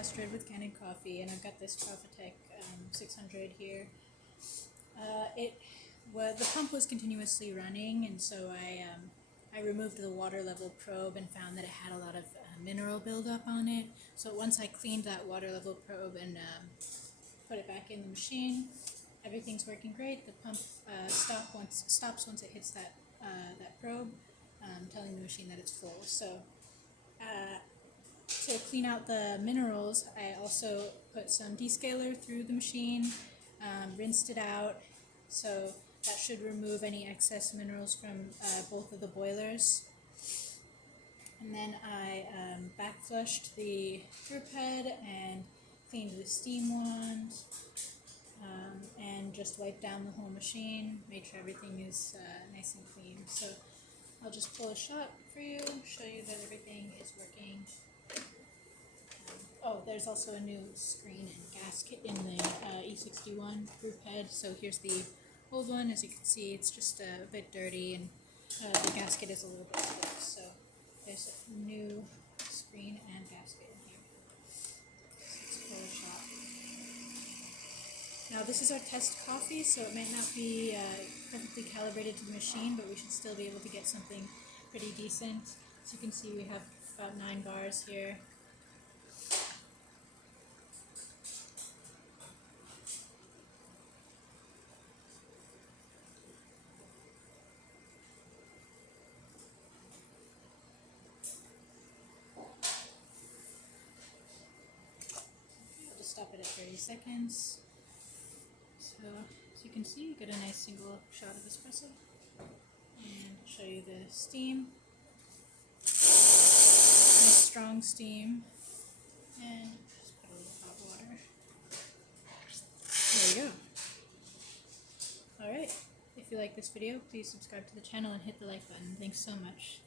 Astrid with Kanen coffee, and I've got this Profitec 600 here. The pump was continuously running, and so I removed the water level probe and found that it had a lot of mineral buildup on it. So once I cleaned that water level probe and put it back in the machine, everything's working great. The pump stops once it hits that probe, telling the machine that it's full. So to clean out the minerals, I also put some descaler through the machine, rinsed it out, so that should remove any excess minerals from both of the boilers. And then I back flushed the drip head and cleaned the steam wand, and just wiped down the whole machine, made sure everything is nice and clean. So I'll just pull a shot for you, show you that everything is working. Oh, there's also a new screen and gasket in the E61 group head. So here's the old one. As you can see, it's just a bit dirty, and the gasket is a little bit stiff. So there's a new screen and gasket in here. Let's pull a shot. Now this is our test coffee, so it might not be perfectly calibrated to the machine, but we should still be able to get something pretty decent. As you can see, we have about 9 bars here. I'll just stop it at 30 seconds. So, as you can see, you get a nice single shot of espresso. And I'll show you the steam. Nice strong steam. And just put a little hot water. There you go. Alright, if you like this video, please subscribe to the channel and hit the like button. Thanks so much.